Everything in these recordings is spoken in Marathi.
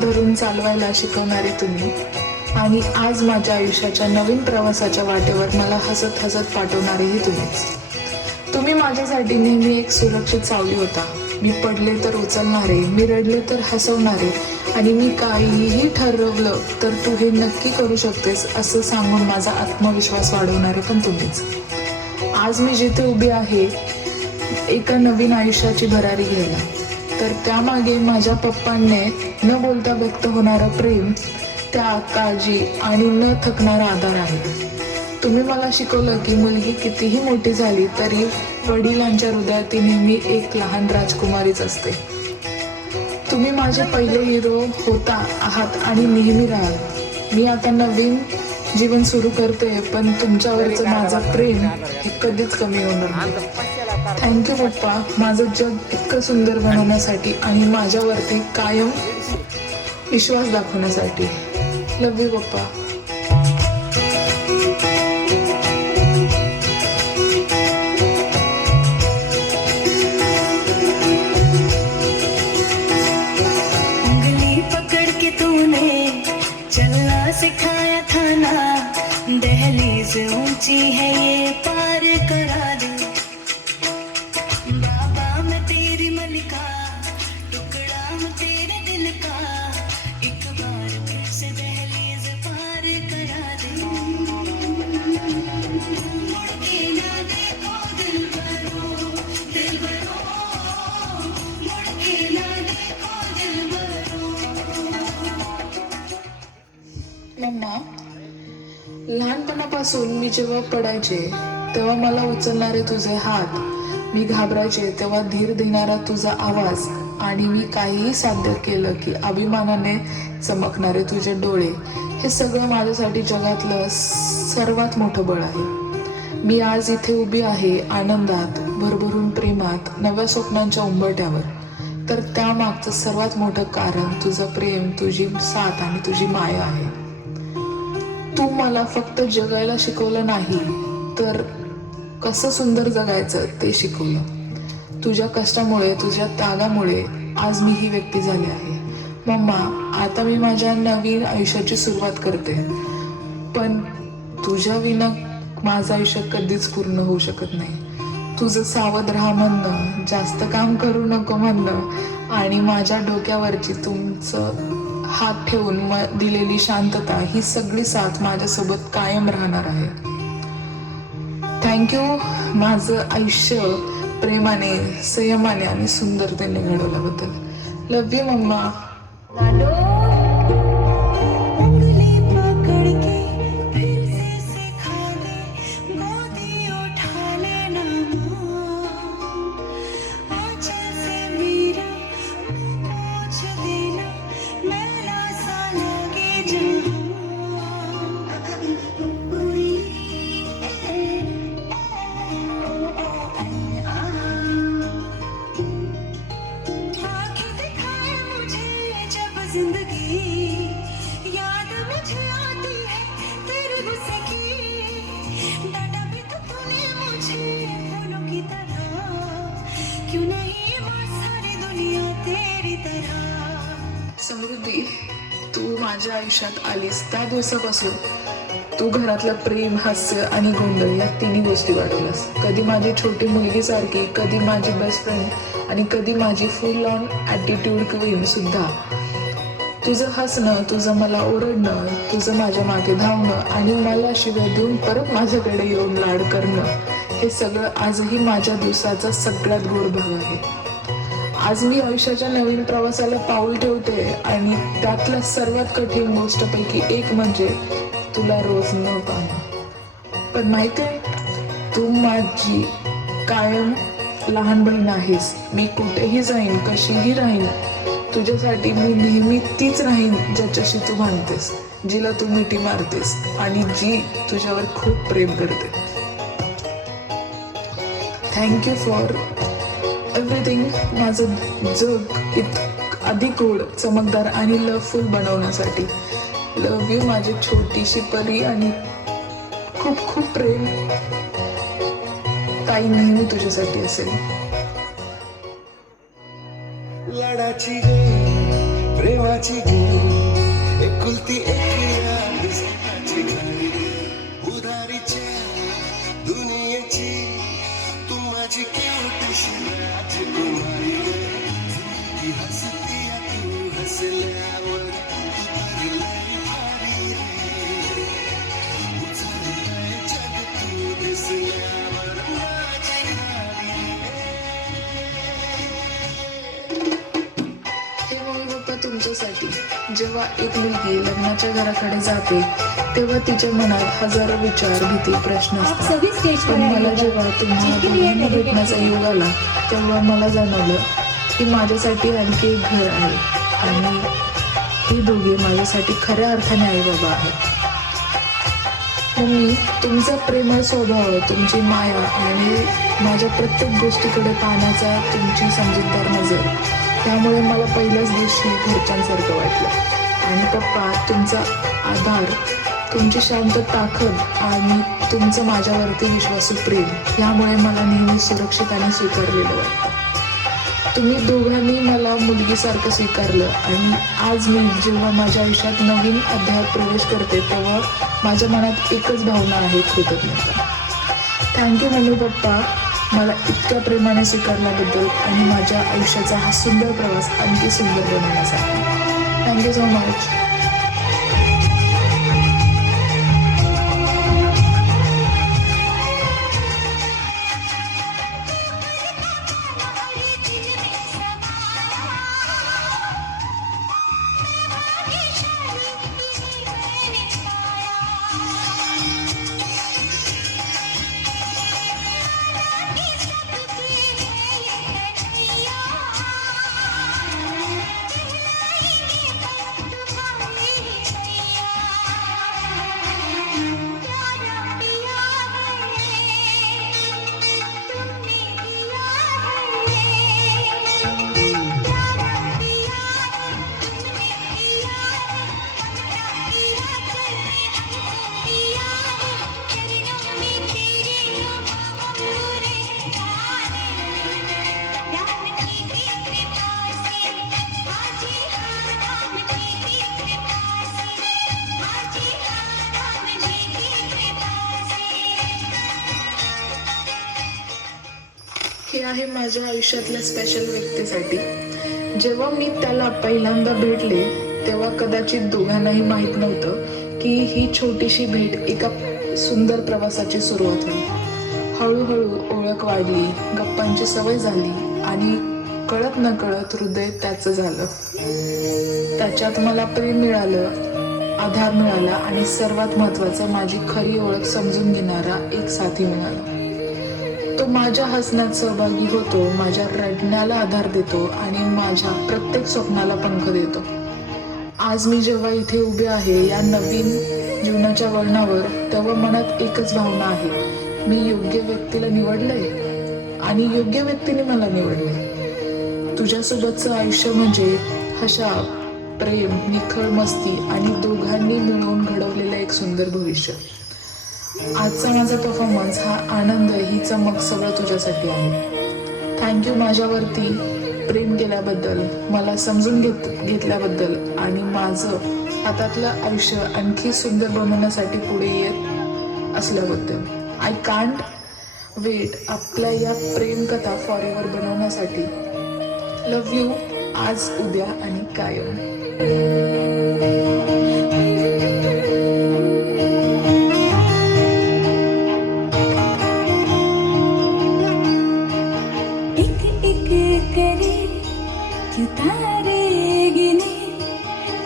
धरून चालवायला शिकवणारे तुम्ही आणि आज माझ्या आयुष्याच्या नवीन प्रवासाच्या वाटेवर मला हसत हसत पाठवणारेही तुम्हीच। तुम्ही माझ्यासाठी नेहमी एक सुरक्षित सावली होता। मी पडले तर उचलणारे, मी रडले तर हसवणारे आणि मी काहीही ठरवलं तर तू हे नक्की करू शकतेस असं सांगून माझा आत्मविश्वास वाढवणारे पण तुम्हीच। आज मी जिथे उभी आहे एका नवीन आयुष्याची भरारी घ्यायला, तर त्यामागे माझ्या पप्पांनी न बोलता व्यक्त होणारं प्रेम, त्या काळजी आणि न थकणारा आधार आहे। तुम्ही मला शिकवलं की मुलगी कितीही मोठी झाली तरी वडिलांच्या हृदयात नेहमी एक लहान राजकुमारीच असते। तुम्ही माझे पहिले हिरो होता, आहात आणि नेहमी राहाल। मी आता नवीन जीवन सुरू करते, पण तुमच्यावरचं माझं प्रेम हे कधीच कमी होणार नाही। थँक्यू पप्पा, माझं जग इतकं सुंदर बनवण्यासाठी आणि माझ्यावरती कायम विश्वास दाखवण्यासाठी। लव्ह यू पप्पा। उंगली पकड़ के तूने चलना सिखाया था ना, दहलीज ऊंची है ये पार करा दे। बाबा मैं तेरी मलिका, टुकड़ा मैं तेरे दिल का, एक बार फिर से दहलीज पार करा दे। मुड़ के ना देखो दिलबरो, दिलबरो, मुड़ के ना देखो दिलबरो। मम्मा, लहानपणापासून मी जेव्हा पडायचे तेव्हा मला उचलणारे तुझे हात, मी घाबरायचे तेव्हा धीर देणारा तुझा आवाज आणि मी काहीही साध्य केलं की अभिमानाने चमकणारे तुझे डोळे, हे सगळं माझ्यासाठी जगातलं सर्वात मोठं बळ आहे। मी आज इथे उभी आहे आनंदात, भरभरून प्रेमात, नव्या स्वप्नांच्या उंबरठ्यावर, तर त्यामागचं सर्वात मोठं कारण तुझं प्रेम, तुझी साथ आणि तुझी माया आहे। तू मला फक्त जगायला शिकवलं नाही तर कसं सुंदर जगायचं ते शिकवलं। तुझ्या कष्टामुळे, तुझ्या त्यागामुळे आज मी ही व्यक्ती झाली आहे। मम्मा, आता मी माझ्या नवीन आयुष्याची सुरुवात करते, पण तुझ्या विना माझं आयुष्य कधीच पूर्ण होऊ शकत नाही। तुझं सावध राहा म्हणणं, जास्त काम करू नको म्हणणं आणि माझ्या डोक्यावरची तुमचं हात ठेवून दिलेली शांतता, ही सगळी साथ माझ्यासोबत कायम राहणार आहे। थँक्यू माझं आयुष्य प्रेमाने, संयमाने आणि सुंदरतेने घडवल्याबद्दल। Love you mamma. उंगली पकड़ के फिर से सिखा दे, गोदी उठा लेना माँ, आंचल से मेरा मुँह पोंछ देना, मैला सा लगे जहाँ। आँखें दिखाए मुझे जब जिंदगी, याद मुझे आती है तेरे गुस्से की, डांटा भी तो तूने मुझे फूलों की तरह, क्यों नहीं माँ सारी दुनिया तेरी तरह। समृद्धी, तू माझ्या आयुष्यात आलीस त्या दिवसापासून तू घरातलं प्रेम, हास्य आणि गोंधळ या तिन्ही गोष्टी वाढवल्यास। कधी माझी छोटी मुलगी सारखी, कधी माझी बेस्ट फ्रेंड आणि कधी माझी फुल ऑन ॲटिट्यूड क्वीन सुद्धा। तुझं हसणं, तुझं मला ओरडणं, तुझं माझ्या मागे धावणं आणि मला शिव्या देऊन परत माझ्याकडे येऊन लाड करणं, हे सगळं आजही माझ्या दिवसाचा सगळ्यात गोड भाग आहे। आज मी आयुष्याच्या नवीन प्रवासाला पाऊल ठेवते आणि त्यातल्या सर्वात कठीण गोष्टपैकी एक म्हणजे तुला रोज न पाहणं। पण माहितीये, तू माझी कायम लहान बहीण आहेस। मी कुठेही जाईन, कशीही राहीन, तुझ्यासाठी मी नेहमी तीच राहीन ज्याच्याशी तू भांडतेस, जिला तू मिठी मारतेस आणि जी तुझ्यावर खूप प्रेम करते। थँक्यू फॉर एव्हरीथिंग, माझं जग अधिक गोड, चमकदार आणि लवफुल बनवण्यासाठी। लव्ह यू माझी छोटीशी परी आणि खूप खूप प्रेम। ताई नेहमी तुझ्यासाठी असेल। लाडाची गे प्रेमाची गे जेव्हा एक मुलगी लग्नाच्या घराकडे जाते तेव्हा तिच्या मनात हजारो विचार, भीती, प्रश्न आप असतात. सभी स्टेज पर पण मला आइएगा। जेव्हा तुम्हा जिनके लिए दोघांना dedicated भेटण्याचा है। योग आला तेव्हा मला जाणवलं की माझ्यासाठी आणखी एक घर आहे आणि हे दोघे माझ्यासाठी खऱ्या अर्थाने आई बाबा आहेत. मम्मी, तुमचा प्रेमळ स्वभाव, तुमची माया आणि माझ्या प्रत्येक गोष्टीकडे पाहण्याचा तुमची समजूतदार नजर त्यामुळे मला पहिल्याच दिवशी घरच्यांसारखं वाटलं. आणि पप्पा, तुमचा आधार, तुमची शांत ताकद आणि तुमचं माझ्यावरती विश्वासू प्रेम यामुळे मला नेहमी सुरक्षित आणि स्वीकारलेलं वाटतं. तुम्ही दोघांनी मला मुलगीसारखं स्वीकारलं आणि आज मी जेव्हा माझ्या आयुष्यात नवीन अध्यायात प्रवेश करते तेव्हा माझ्या मनात एकच भावना आहे, कृतज्ञता. थँक्यू मम्मी पप्पा, मला इतक्या प्रेमाने स्वीकारल्याबद्दल आणि माझ्या आयुष्याचा हा सुंदर प्रवास आणखी सुंदर बनवण्यासाठी. Thank you so much. हे आहे माझ्या आयुष्यातल्या स्पेशल व्यक्तीसाठी. जेव्हा मी त्याला पहिल्यांदा भेटले तेव्हा कदाचित दोघांनाही माहीत नव्हतं की ही छोटीशी भेट एका सुंदर प्रवासाची सुरुवात होईल. हळूहळू ओळख वाढली, गप्पांची सवय झाली आणि कळत न कळत हृदय त्याचं झालं. त्याच्यात मला प्रेम मिळालं, आधार मिळाला आणि सर्वात महत्त्वाचं माझी खरी ओळख समजून घेणारा एक साथी मिळाला. तो माझ्या हसण्यात सहभागी होतो, माझ्या रडण्याला आधार देतो आणि माझ्या प्रत्येक स्वप्नाला पंख देतो. आज मी जेव्हा इथे उभे आहे या नवीन जीवनाच्या वळणावर तेव्हा मनात एकच भावना आहे, मी योग्य व्यक्तीला निवडलंय आणि योग्य व्यक्तीने मला निवडले. तुझ्यासोबतचं आयुष्य म्हणजे हशा, प्रेम, निखळ मस्ती आणि दोघांनी मिळून घडवलेलं एक सुंदर भविष्य. आजचा माझा परफॉर्मन्स, हा आनंद, ही चमक सगळं तुझ्यासाठी आहे. थँक्यू माझ्यावरती प्रेम केल्याबद्दल, मला समजून घेतल्याबद्दल आणि माझं हातातलं आयुष्य आणखी सुंदर बनवण्यासाठी पुढे येत असल्याबद्दल. आय कांट वेट आपल्या या प्रेमकथा फॉरएव्हर बनवण्यासाठी. लव्ह यू, आज, उद्या आणि कायम. एक एक करे क्यों तारे गिने,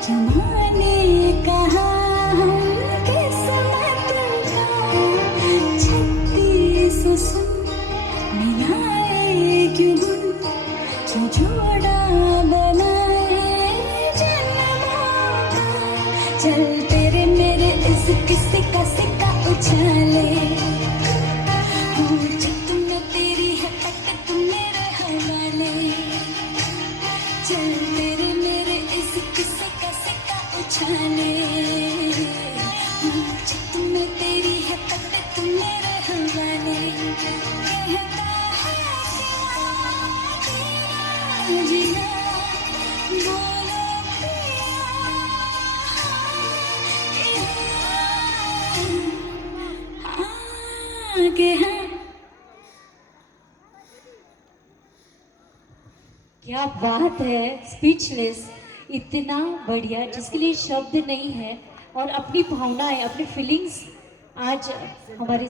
जमाने कहा हम किस्मत का, 36 सुन मिलाए क्यों गुन, जो जोड़ा बनाए जन्मों का. चल तेरे मेरे इस किस्से का सिक्का उछाले, चल तेरे मेरे इस किस्से का सिक्का उछाले, चित में तेरी है पट तू मेरे हवाले. कहता है तेरा जिया, बोलो पिया, आगे हाँ. क्या बात है, स्पीचलेस, इतना बढ़िया जिसके लिए शब्द नहीं है और अपनी भावनाएं, अपनी फीलिंग्स आज हमारे